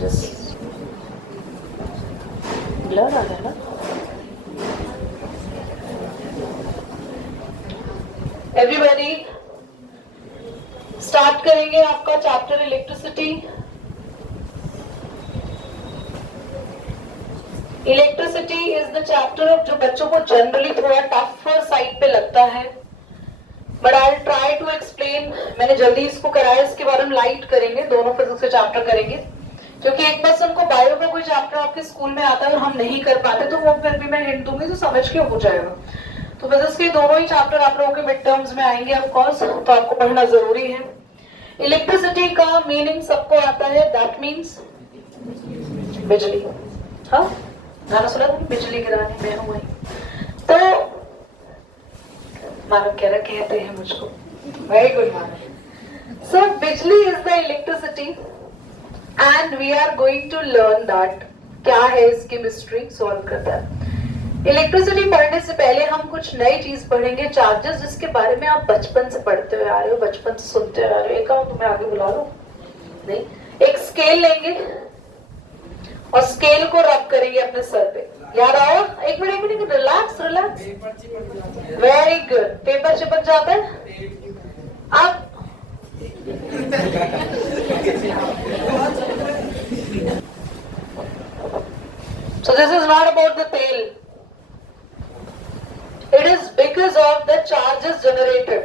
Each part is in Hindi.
just blur आ गया ना. Everybody स्टार्ट करेंगे आपका chapter electricity. Electricity is the chapter जो बच्चों को जनरली थोड़ा टफ साइड पे लगता है, but I will try to explain. मैंने जल्दी इसको कराया, इसके बारे में लाइट करेंगे, दोनों फिजिक्स के चैप्टर करेंगे, क्योंकि एक पर्सन को बायो का कोई चैप्टर आपके स्कूल में आता है और हम नहीं कर पाते तो वो फिर भी मैं हिंट दूंगी तो समझ के हो जाएगा. तो फिजिक्स के दोनों ही चैप्टर आप लोगों के मिड टर्म्स में आएंगे ऑफ कोर्स, तो आपको पढ़ना जरूरी है. इलेक्ट्रिसिटी का मीनिंग सबको आता है, दैट मीन्स बिजली. हाँ, गाना सुना था, बिजली गिराने में हूँ वही. तो मानव कह रहा कहते हैं मुझको, very good Manav. So bijli is the electricity and we are going to learn that क्या है इसकी मिस्ट्री सॉल्व करता है. इलेक्ट्रिसिटी पढ़ने से पहले हम कुछ नई चीज पढ़ेंगे, चार्जेस, जिसके बारे में आप बचपन से पढ़ते हुए आ रहे हो, बचपन से सुनते हुए आ रहे हो. एक तुम्हें आगे बुला लो, नहीं, एक स्केल लेंगे और स्केल को रब करेंगे अपने सर पे. याद आओ, एक minute, relax relax, very good. Paper चिपक जाता है. अब so this is not about the tail, it is because of the charges generated.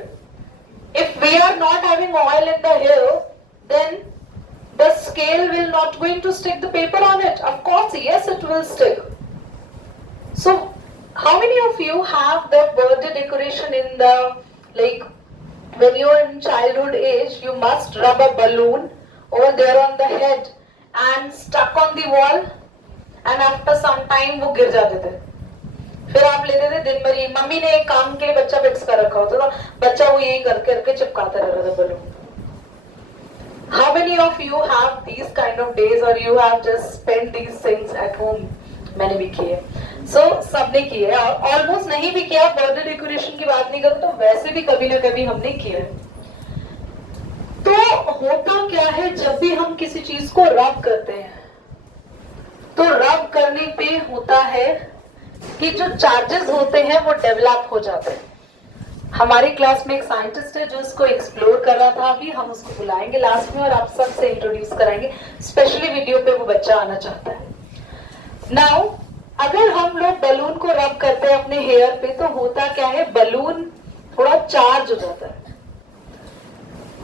If we are not having oil in the hair, then the scale will not going to stick the paper on it. Of course, yes, it will stick. So, how many of you have the birthday decoration in the, like, when you are in childhood age, you must rub a balloon over there on the head and stuck on the wall, and after some time वो गिर जाते थे. फिर आप लेते थे दिन भर. मम्मी ने एक काम के लिए बच्चा फिक्स कर रखा होता था, बच्चा वो यही करके चिपकाता रहता था balloon. How many of you have these kind of days or you have just spent these things at home? मैंने भी किए. So सबने किए, ऑलमोस्ट नहीं भी किया. बर्थडे डेकोरेशन की बात नहीं करूँ तो वैसे भी कभी ना कभी हमने किया. तो होता क्या है, जब भी हम किसी चीज को रब करते हैं तो रब करने पे होता है कि जो चार्जेस होते हैं वो डेवलप हो जाते हैं. हमारी क्लास में एक साइंटिस्ट है जो इसको एक्सप्लोर कर रहा था. अभी हम उसको बुलाएंगे लास्ट में और आप सबसे इंट्रोड्यूस कराएंगे. स्पेशली वीडियो पे वो बच्चा आना चाहता है. नाउ अगर हम लोग बलून को रब करते हैं अपने हेयर पे तो होता क्या है, बलून थोड़ा चार्ज हो जाता है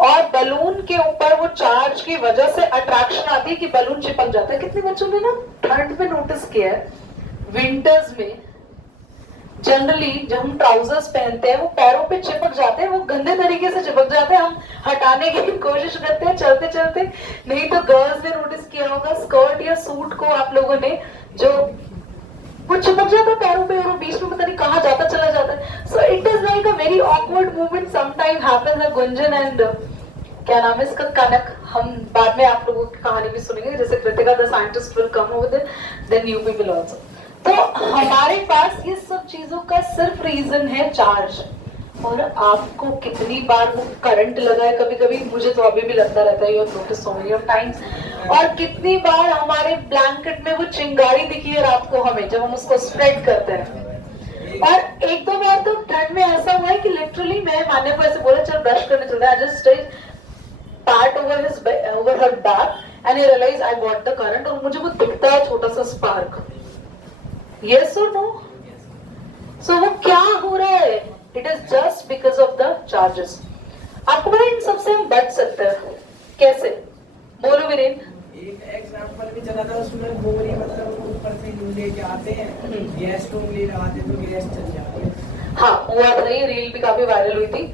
और बलून के ऊपर वो चार्ज की वजह से अट्रैक्शन आती है कि बलून चिपक जाता है. कितने बच्चों ने ना ठंड में नोटिस किया है, विंटर्स में जनरली जब हम ट्राउजर्स पहनते हैं वो पैरों पे चिपक जाते हैं, वो गंदे तरीके से चिपक जाते हैं. हम हटाने की कोशिश करते हैं चलते चलते. नहीं तो गर्ल्स ने नोटिस किया होगा, स्कर्ट या सूट को आप लोगों ने जो वो चिपक जाता है पैरों पे और बीच में पता नहीं कहाँ जाता चला जाता है. So it is like a very awkward movement sometime happens. Gunjan and क्या नाम है इसका, कनक, हम बाद में आप लोगों की कहानी भी सुनेंगे. जैसे Kritika the scientist will come over then you will also. तो हमारे पास ये सब चीजों का सिर्फ रीजन है चार्ज. और आपको कितनी बार वो करंट लगा है, कभी कभी मुझे तो अभी भी लगता रहता है, you have notice so many of times. और कितनी बार हमारे ब्लैंकेट में वो चिंगारी दिखी है रात को हमें जब हम उसको स्प्रेड करते हैं. और एक दो बार तो ठंड में ऐसा हुआ है कि लिटरली मैं मान्य को ऐसे बोला चल ब्रश करने चलते हैं, I just pat over her back and I realise I got the current. और मुझे वो दिखता है छोटा सा spark. Yes or no? So वो क्या हो रहा है? It is just because of the charges. आपको पता है इन सबसे हम बच सकते हैं कैसे? बोलो वीरेन. एक एग्जांपल भी चला था उसमें, बोरी मतलब ऊपर से लेके आते हैं, गैस को ले लगाते तो गैस चल जाती है. हाँ, हुआ था, ये रील भी काफी वायरल हुई थी.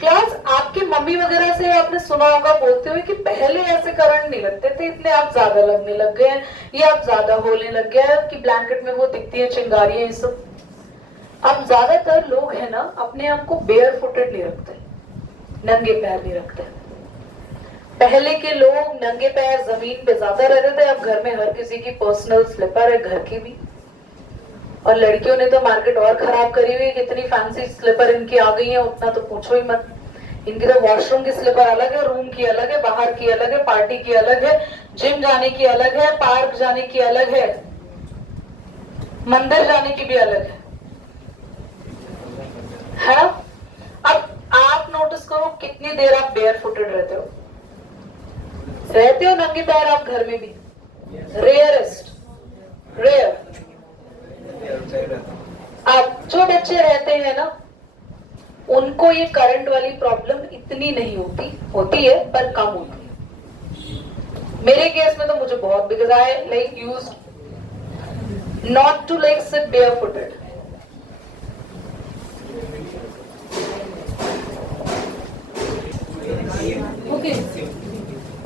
क्लास आपकी मम्मी वगैरह से आपने सुना होगा बोलते हुए कि पहले ऐसे करंट नहीं लगते थे इतने, आप ज्यादा लगने लग गए हैं, ये आप ज्यादा होने लग गया है कि ब्लैंकेट में वो दिखती है चिंगारियां ये सब. अब ज्यादातर लोग है ना अपने आप को बेयर फुटेड नहीं रखते, नंगे पैर नहीं रखते. पहले के लोग नंगे पैर जमीन पे ज्यादा रहते थे. अब घर में हर किसी की पर्सनल स्लीपर है, घर की भी. और लड़कियों ने तो मार्केट और खराब करी हुई, कितनी फैंसी स्लीपर इनकी आ गई है, उतना तो पूछो ही मत. इनकी तो वॉशरूम की स्लीपर अलग है, रूम की अलग है, बाहर की अलग है, पार्टी की अलग है, जिम जाने की अलग है, पार्क जाने की अलग है, मंदिर जाने की भी अलग है? अब आप नोटिस करो कितनी देर आप बेयर फुटेड रहते हो नंगे पैर आप घर में भी? रेयर। अब जो बच्चे रहते हैं ना, उनको ये करंट वाली प्रॉब्लम इतनी नहीं होती है पर कम होती है। मेरे केस में तो मुझे बहुत, because I like used not to like sit bare footed. Okay,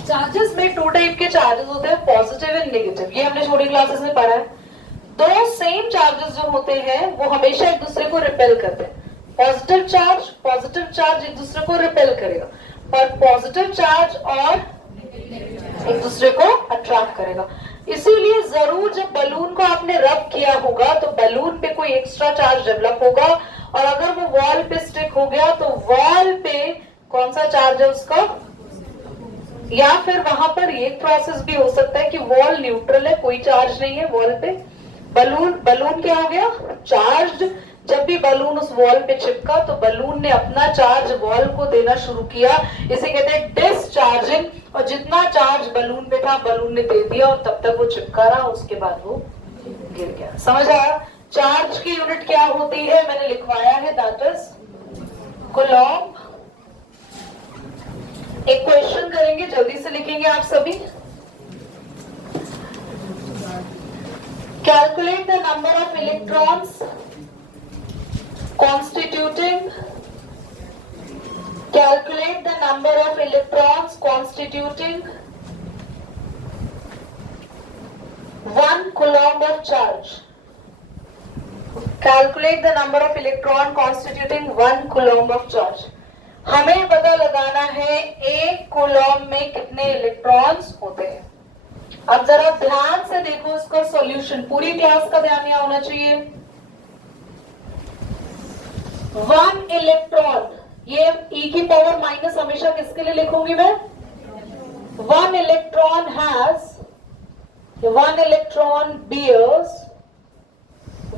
charges में 2 टाइप के चार्जेस होते हैं, पॉजिटिव एंड नेगेटिव। ये हमने छोटी क्लासेस में पढ़ा है। दो सेम चार्जेस जो होते हैं वो हमेशा एक दूसरे को रिपेल करते हैं। पॉजिटिव चार्ज एक दूसरे को रिपेल करेगा, और पॉजिटिव चार्ज और एक दूसरे को अट्रैक्ट करेगा। इसीलिए जरूर जब बलून को आपने रब किया होगा तो बलून पे कोई एक्स्ट्रा चार्ज डेवलप होगा, और अगर वो वॉल पे स्टिक हो गया तो वॉल पे कौन सा चार्ज है उसका, या फिर वहां पर ये प्रोसेस भी हो सकता है कि वॉल न्यूट्रल है, कोई चार्ज नहीं है वॉल पे, बलून क्या हो गया, चार्ज। जब भी बलून उस वॉल पे चिपका तो बलून ने अपना चार्ज वॉल को देना शुरू किया, इसे कहते हैं डिस्चार्जिंग। और जितना चार्ज बलून पे था बलून ने दे दिया, और तब तक वो चिपका रहा, उसके बाद वो गिर गया। समझ आया? चार्ज की यूनिट क्या होती है, मैंने लिखवाया है, दैट इज कूलॉम्ब। एक क्वेश्चन करेंगे, जल्दी से लिखेंगे आप सभी। Calculate the number of electrons constituting 1 coulomb of charge. Calculate the number of electron constituting 1 coulomb of charge. हमें पता लगाना है 1 कूलॉम्ब में कितने इलेक्ट्रॉन्स होते हैं। अब जरा ध्यान से देखो इसका सॉल्यूशन, पूरी क्लास का ध्यान यहाँ होना चाहिए। 1 इलेक्ट्रॉन, ये e की पावर माइनस हमेशा किसके लिए लिखूंगी मैं? 1 इलेक्ट्रॉन bears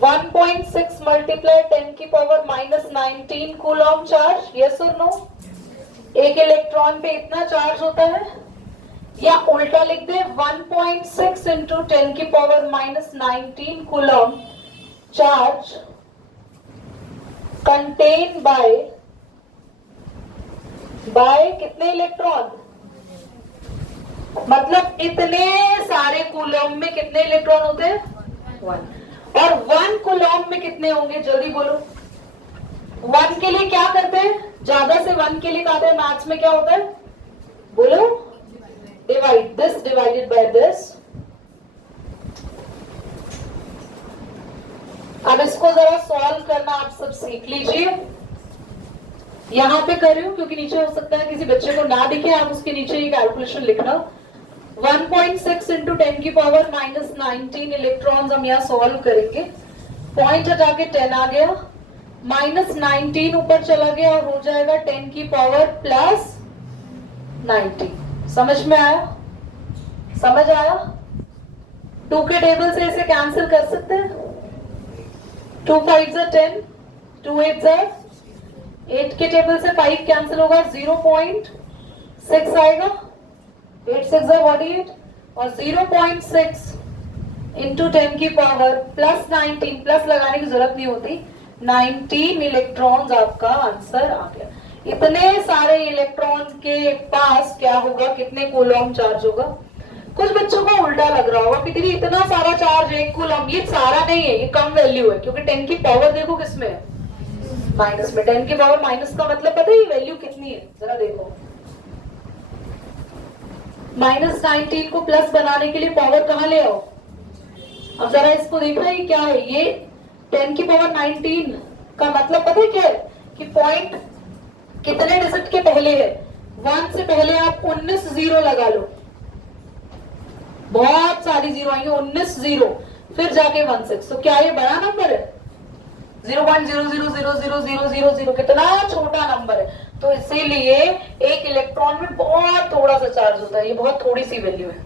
1.6 multiply 10 की power minus 19 coulomb charge. Yes और नो? एक इलेक्ट्रॉन पे इतना चार्ज होता है, या उल्टा लिख दे 1.6 इंटू 10 की power minus 19 coulomb charge contain by कितने इलेक्ट्रॉन, मतलब इतने सारे कूलॉम्ब में कितने इलेक्ट्रॉन होते हैं? 1। और 1 कूलॉम्ब में कितने होंगे, जल्दी बोलो। 1 के लिए क्या करते हैं, ज्यादा से 1 के लिए कहते हैं मैथ्स में क्या होता है, बोलो? Divide, this divided by this. अब इसको जरा सॉल्व करना आप सब सीख लीजिए। यहां पे कर रही हूं क्योंकि नीचे हो सकता है किसी बच्चे को ना दिखे, आप उसके नीचे ये कैलकुलेशन लिखना। 1.6 इंटू 10 की पावर माइनस 19 इलेक्ट्रॉन्स हम यहाँ सॉल्व करेंगे। पॉइंट हटा के 10 आ गया, माइनस 19 ऊपर चला गया और हो जाएगा 10 की पावर प्लस 19। समझ में आया? समझ आया? 2 के टेबल से इसे कैंसिल कर सकते हैं। 2 5 are 10, 2 8 are 8 के टेबल से 5 कैंसिल होगा, 0.6 आएगा, 8 6 are 48, और 0.6 इंटू 10 की पावर प्लस 19, प्लस लगाने की जरूरत नहीं होती, 19 इलेक्ट्रॉन्स आपका आंसर आ गया। इतने सारे इलेक्ट्रॉन के पास क्या होगा, कितने कूलॉम्ब चार्ज होगा? कुछ बच्चों को उल्टा लग रहा होगा कि दीदी इतना सारा चार्ज 1 कूलॉम्ब, ये सारा नहीं है, ये कम वैल्यू है, क्योंकि 10 की पावर देखो किसमें है, माइनस में। 10 की पावर माइनस का मतलब पता है ये वैल्यू कितनी है, जरा देखो। माइनस 19 को प्लस बनाने के लिए पावर कहां ले आओ? अब जरा इसको देखना ये क्या है, ये 10 की पावर 19 का मतलब पता है क्या है, कि पॉइंट कितने डिजिट के पहले है। 1 से पहले आप 19 जीरो लगा लो, बहुत सारी जीरो आएंगे, 19 जीरो, फिर जाके 16। तो क्या ये बड़ा नंबर है? 0.000000, कितना छोटा नंबर है। तो इसीलिए एक इलेक्ट्रॉन में बहुत थोड़ा सा चार्ज होता है, ये बहुत थोड़ी सी वैल्यू है।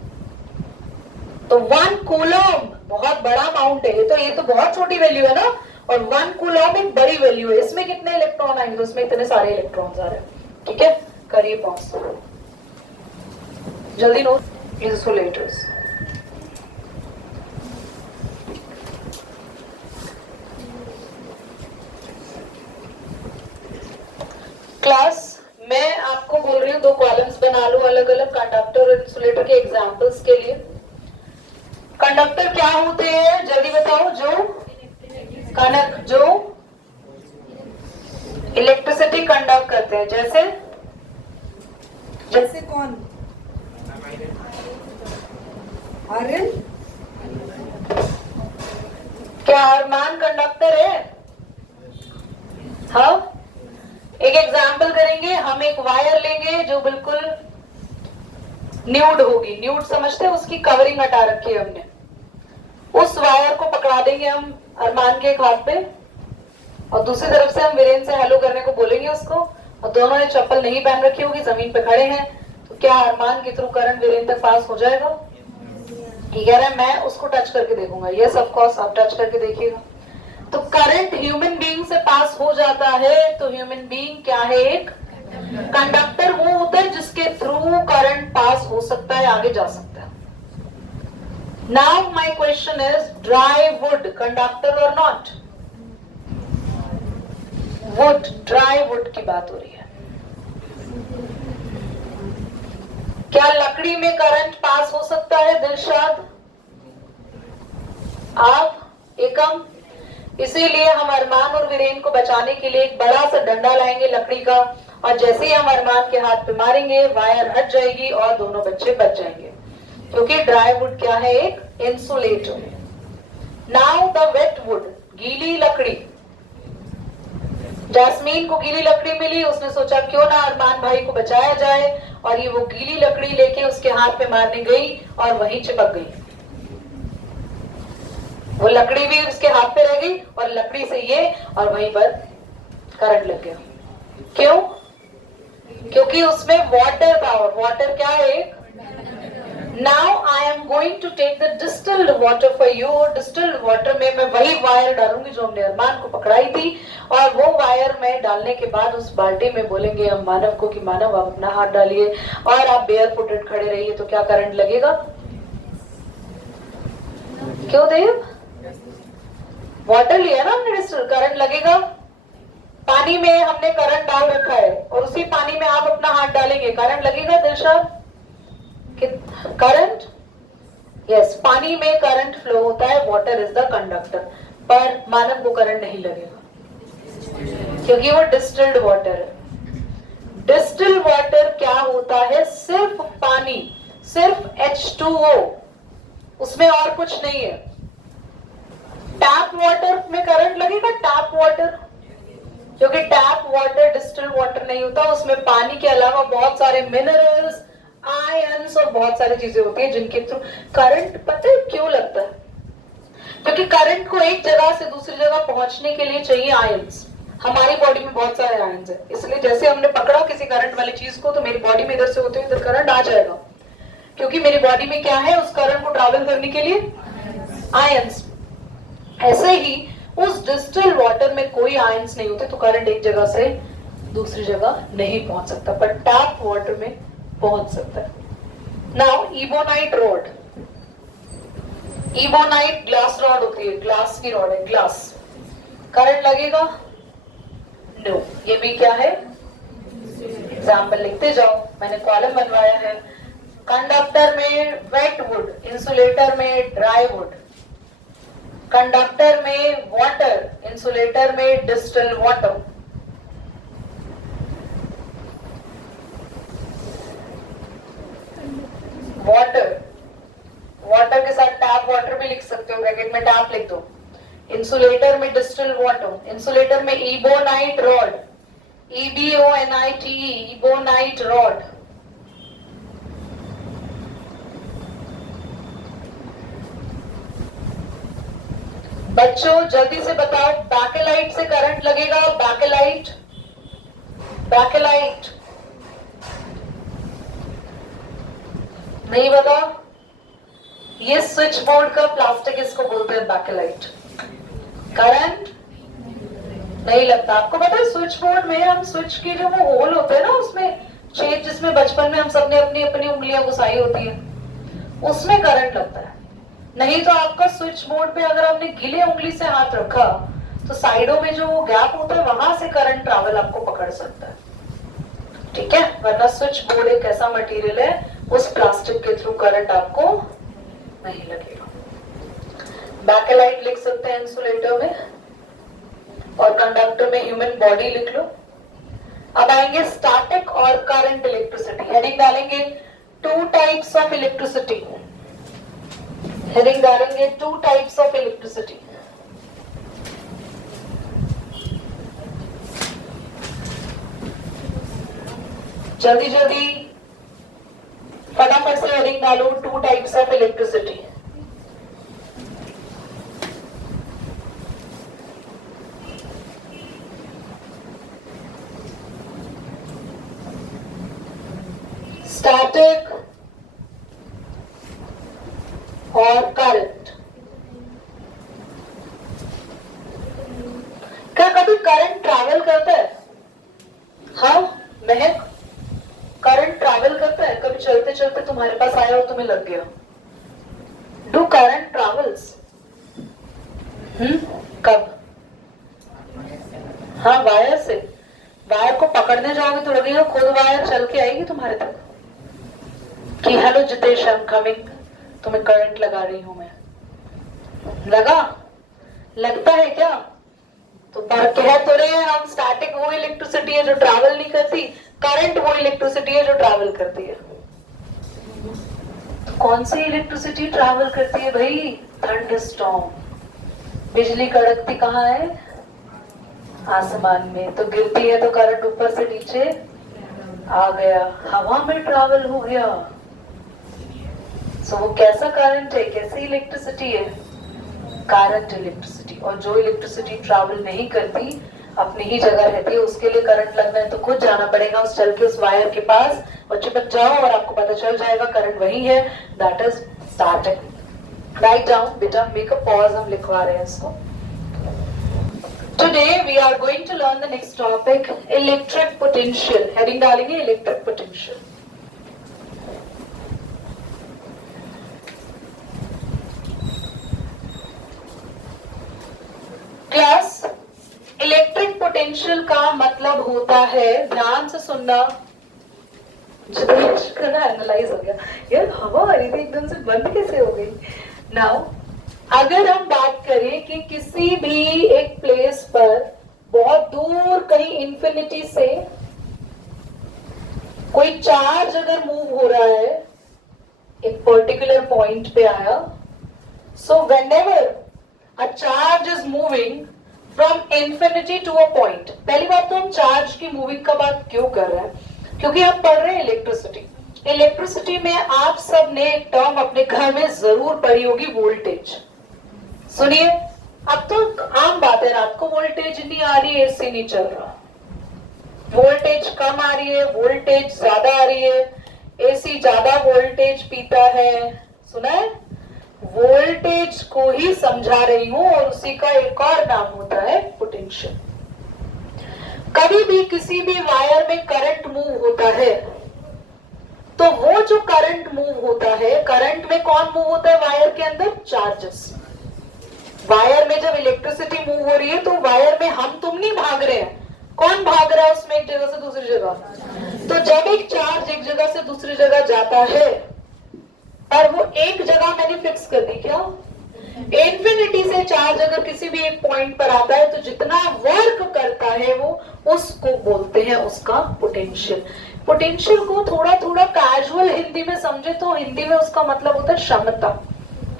तो 1 कूलम बहुत बड़ा अमाउंट है, ये तो बहुत छोटी वैल्यू है ना, और 1 कूलम एक बड़ी वैल्यू है। इसमें कितने इलेक्ट्रॉन आएंगे, तो उसमें इतने सारे इलेक्ट्रॉन्स आ रहे हैं। ठीक है, करिए पॉज, जल्दी नोट। इंसुलेटर्स, क्लास मैं आपको बोल रही हूँ 2 कॉलम्स बना लो अलग अलग कंडक्टर और इंसुलेटर के एग्जांपल्स के लिए। कंडक्टर क्या होते हैं जल्दी बताओ, जो इलेक्ट्रिसिटी कंडक्ट करते हैं, जैसे कौन, आर्यन? क्या अरमान कंडक्टर है? हाँ, एक एग्जाम्पल करेंगे हम, एक वायर लेंगे जो बिल्कुल न्यूड होगी, न्यूड समझते हैं, उसकी कवरिंग हटा रखी है हमने, उस वायर को पकड़ा देंगे हम अरमान के एक हाथ पे, और दूसरी तरफ से हम वीरेन से हेलो करने को बोलेंगे उसको, और दोनों ने चप्पल नहीं पहन रखी होगी, जमीन पे खड़े हैं, तो क्या अरमान के थ्रू करंट वीरेन तक पास हो जाएगा? ये कह रहा है मैं उसको टच करके देखूंगा। यस ऑफ कोर्स, आप टच करके देखिएगा। तो करंट ह्यूमन बीइंग से पास हो जाता है, तो ह्यूमन बीइंग क्या है, एक कंडक्टर वो होता है जिसके थ्रू करंट पास हो सकता है, आगे जा सकता है। Now my question is, dry would conductor और नॉट? वुड, ड्राई वुड की बात हो रही है। क्या लकड़ी में करंट पास हो सकता है दिलशाद? आप, एकम? इसीलिए हम अरमान और वीरेन को बचाने के लिए एक बड़ा सा डंडा लाएंगे लकड़ी का, और जैसे ही हम अरमान के हाथ पे मारेंगे वायर हट जाएगी और दोनों बच्चे बच जाएंगे, क्योंकि ड्राई वुड क्या है, एक insulator. Now the wet wood, गीली लकड़ी। जास्मीन को गीली लकड़ी मिली, उसने सोचा क्यों ना अरमान भाई को बचाया जाए, और ये वो गीली लकड़ी लेके उसके हाथ पे मारने गई और वहीं चिपक गई। वो लकड़ी भी उसके हाथ पे रह गई और लकड़ी से ये, और वहीं पर करंट लग गया। क्यों? क्योंकि उसमें वाटर पावर, वाटर क्या है? Now I am going to take the distilled water for you. Distilled water में मैं वही वायर डालूंगी जो हमने अरमान को पकड़ाई थी, और वो वायर में डालने के बाद उस बाल्टी में बोलेंगे हम मानव को कि मानव आप अपना हाथ डालिए, और आप बेयर फुटेड खड़े रहिए, तो क्या करंट लगेगा? क्यों देव? वाटर लिया ना हमने, डिस्टिल, करंट लगेगा। पानी में हमने करंट डाल रखा है और उसी पानी में आप अपना हाथ डालेंगे, करंट लगेगा दिलशाद? करंट, यस, पानी में करंट फ्लो होता है, वाटर इज द कंडक्टर, पर मानव को करंट नहीं लगेगा क्योंकि वो डिस्टिल्ड वाटर है। डिस्टिल्ड वाटर क्या होता है? सिर्फ पानी, सिर्फ H2O, उसमें और कुछ नहीं है। टैप वाटर में करंट लगेगा? टैप वाटर, क्योंकि टैप वाटर डिस्टिल्ड वाटर नहीं होता, उसमें पानी के अलावा बहुत सारे मिनरल्स, आयंस और बहुत सारी चीजें होती है जिनके थ्रू करंट, पता है क्यों लगता है? क्योंकि करंट को एक जगह से दूसरी जगह पहुंचने के लिए चाहिए आयंस। हमारी बॉडी में बहुत सारे आयंस है, इसलिए जैसे हमने पकड़ा किसी करंट वाली चीज को, तो मेरी बॉडी में इधर से होते हुए इधर करंट आ जाएगा, क्योंकि मेरी बॉडी में क्या है, उस करंट को ट्रैवल करने के लिए आयंस। ऐसे ही उस डिस्टिल्ड वाटर में कोई आयंस नहीं होते, तो करंट एक जगह से दूसरी जगह नहीं पहुंच सकता, पर टैप वाटर में पहुंच सकता है। Now ebonite rod, ebonite glass rod होती है, ग्लास की रॉड है, ग्लास, करंट लगेगा? नो। ये भी क्या है? एग्जाम्पल लिखते जाओ, मैंने कॉलम बनवाया है। कंडक्टर में वेट वुड, इंसुलेटर में ड्राई वुड, कंडक्टर में वाटर, इंसुलेटर में डिस्टिल वाटर। वाटर, वाटर के साथ टैप वाटर भी लिख सकते हो, ब्रैकेट में टैप लिख दो। इंसुलेटर में डिस्टिल वाटर, इंसुलेटर में ebonite rod, EBONITE, ebonite rod. बच्चों जल्दी से बताओ, बैकेलाइट से करंट लगेगा? बैकेलाइट, बैकेलाइट, नहीं बता? ये स्विच बोर्ड का प्लास्टिक, इसको बोलते हैं बैकेलाइट। करंट नहीं लगता। आपको पता है स्विच बोर्ड में हम स्विच के जो वो होल होते हैं ना, उसमें छेद जिसमें बचपन में हम सबने अपनी अपनी उंगलियां घुसाई होती है, उसमें करंट लगता है। नहीं तो आपका स्विच बोर्ड पे अगर आपने गीले उंगली से हाथ रखा तो साइडों में जो वो गैप होता है वहां से करंट ट्रैवल आपको पकड़ सकता है, ठीक है? वरना स्विच बोर्ड एक ऐसा मटेरियल है, उस प्लास्टिक के थ्रू करंट आपको नहीं लगेगा। बैकेलाइट लिख सकते हैं इंसुलेटर में, और कंडक्टर में ह्यूमन बॉडी लिख लो। अब आएंगे स्टैटिक और करंट इलेक्ट्रिसिटी। हेडिंग डालेंगे two types of electricity. Heading डालेंगे टू टाइप्स ऑफ इलेक्ट्रिसिटी। जल्दी जल्दी फटाफट से हेडिंग डालो, two types of electricity. Static और करंट। क्या कभी करंट ट्रैवल करता है? हाँ महक, करंट ट्रैवल करता है? कभी चलते चलते तुम्हारे पास आया और तुम्हें लग गया? Do current travels? कब? हाँ वायर से। वायर को पकड़ने जाओगे तो लगेगा खुद वायर चल के आएगी तुम्हारे तक कि hello Jitesh I am coming, तुम्हें करंट लगा रही हूं मैं। लगा? लगता है क्या? तो पर कह तो रहे हैं हम, स्टैटिक वो इलेक्ट्रिसिटी है जो ट्रैवल नहीं करती, करंट वो इलेक्ट्रिसिटी है जो ट्रैवल करती है। तो कौन सी इलेक्ट्रिसिटी ट्रैवल करती है भाई? थंडरस्टॉर्म। बिजली कड़कती कहाँ है? आसमान में। तो गिरती है तो करंट ऊपर से नीचे आ गया, हवा में ट्रैवल हो गया। सो वो कैसा करंट है, कैसी इलेक्ट्रिसिटी है? Current electricity. और जो इलेक्ट्रिसिटी ट्रैवल नहीं करती, अपनी ही जगह रहती है, उसके लिए करंट लगना है तो खुद जाना पड़ेगा उस चल के उस वायर के पास और चिपक जाओ और आपको पता चल जाएगा करंट वही है। That is static. Write down बेटा, मेक अ पॉज, हम लिखवा रहे हैं इसको। Today we are going to learn the next topic, electric potential. Heading डालेंगे electric potential. Class, electric potential का मतलब होता है, ध्यान से सुनना, एनालाइज हो गया यार, हवा आ रही थी एकदम से बंद कैसे हो गई? नाउ अगर हम बात करें कि किसी भी एक प्लेस पर बहुत दूर कहीं इंफिनिटी से कोई चार्ज अगर मूव हो रहा है, एक पर्टिकुलर पॉइंट पे आया, so whenever a charge is moving from infinity to a point. पहली बात तो हम चार्ज की मूविंग का बात क्यों कर रहे हैं? क्योंकि हम पढ़ रहे हैं इलेक्ट्रिसिटी। इलेक्ट्रिसिटी में आप सब ने एक टर्म अपने घर में जरूर पढ़ी होगी, वोल्टेज। सुनिए, अब तो आम बात है, रात को वोल्टेज नहीं आ रही है, एसी नहीं चल रहा, वोल्टेज कम आ रही है, वोल्टेज ज्यादा आ रही है, एसी ज्यादा वोल्टेज पीता है। सुना है? वोल्टेज को ही समझा रही हूं, और उसी का एक और नाम होता है पोटेंशियल। कभी भी किसी भी वायर में करंट मूव होता है, तो वो जो करंट मूव होता है, करंट में कौन मूव होता है वायर के अंदर? चार्जेस। वायर में जब इलेक्ट्रिसिटी मूव हो रही है तो वायर में हम तुम नहीं भाग रहे हैं, कौन भाग रहा है उसमें एक जगह से दूसरी जगह? तो जब एक चार्ज एक जगह से दूसरी जगह जाता है, और वो एक जगह मैंने फिक्स कर दी, क्या इंफिनिटी से चार्ज अगर किसी भी एक पॉइंट पर आता है तो जितना वर्क करता है वो, उसको बोलते हैं उसका पोटेंशियल। पोटेंशियल को थोड़ा थोड़ा कैजुअल हिंदी में समझे तो हिंदी में उसका मतलब होता है क्षमता।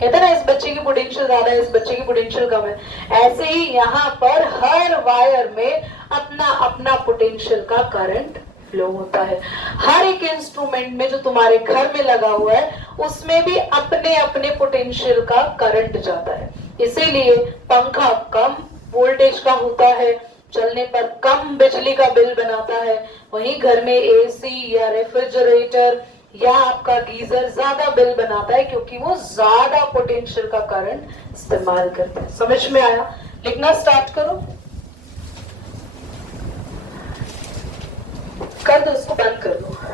कहते हैं ना, इस बच्चे की पोटेंशियल ज्यादा है, इस बच्चे की पोटेंशियल कम है। ऐसे ही यहाँ पर हर वायर में अपना अपना पोटेंशियल का करंट फ्लो होता है। हर एक इंस्ट्रूमेंट में जो तुम्हारे घर में लगा हुआ है उसमें भी अपने अपने पोटेंशियल का करंट जाता है। इसीलिए पंखा कम वोल्टेज का होता है, चलने पर कम बिजली का बिल बनाता है, वहीं घर में एसी या रेफ्रिजरेटर या आपका गीजर ज्यादा बिल बनाता है क्योंकि वो ज्यादा पोटेंशियल का करंट इस्तेमाल करता है। समझ में आया? लिखना स्टार्ट करो। कर दो, इसको बंद कर दो।